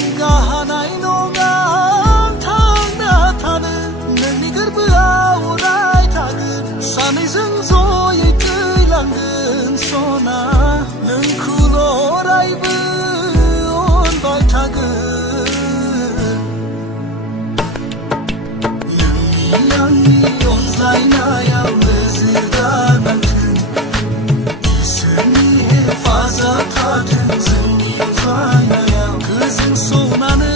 समगा हानाय नङा थांना थानो नोंनि गोरबोआव अराय थागोन सानैजों जयै थैलांगोन सना नोंखौल' अरायबो अनबाय थागोन नोंनि आंनि अनज्लायनायाव नोजोरा नांथों इसोरनि हेफाजाब थाथों जोंनि अनज्लायनायाव गोजोन सनानो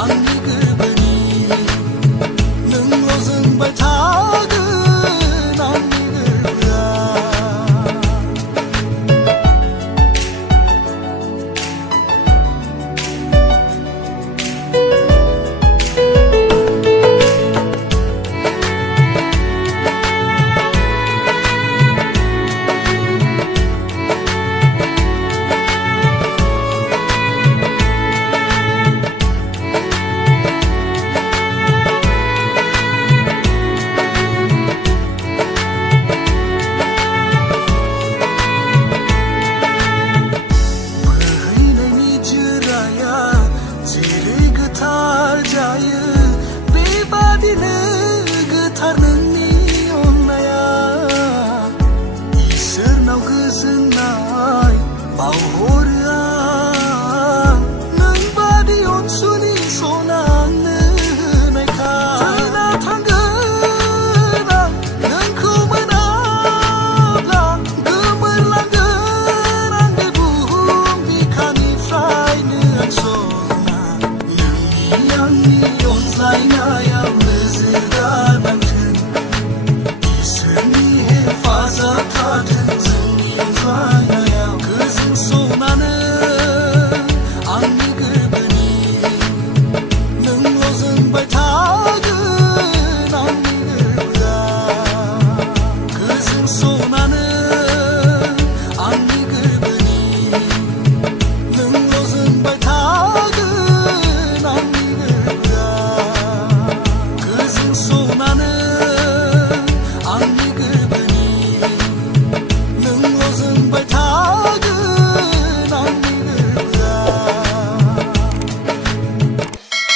आंनि गोरबोनि नोंल' जोंबाय थागोन आंनि गोरबोआ बेबादिनो गोथार नोंनि अननाया इसोरनाव गोजोननाय बावहरो आं नोंबादि अनसुलि सना आंनो होनायखाय थैना थांगोन आं नोंखौ मोनाब्ला गोमोरलांगोन आं बे बुहुम बिखानिफ्रायनो आं सना नोंनि आंनि अनज्लायनायाव नोजोरा नांथों इसोरनि हेफाजाब थाथों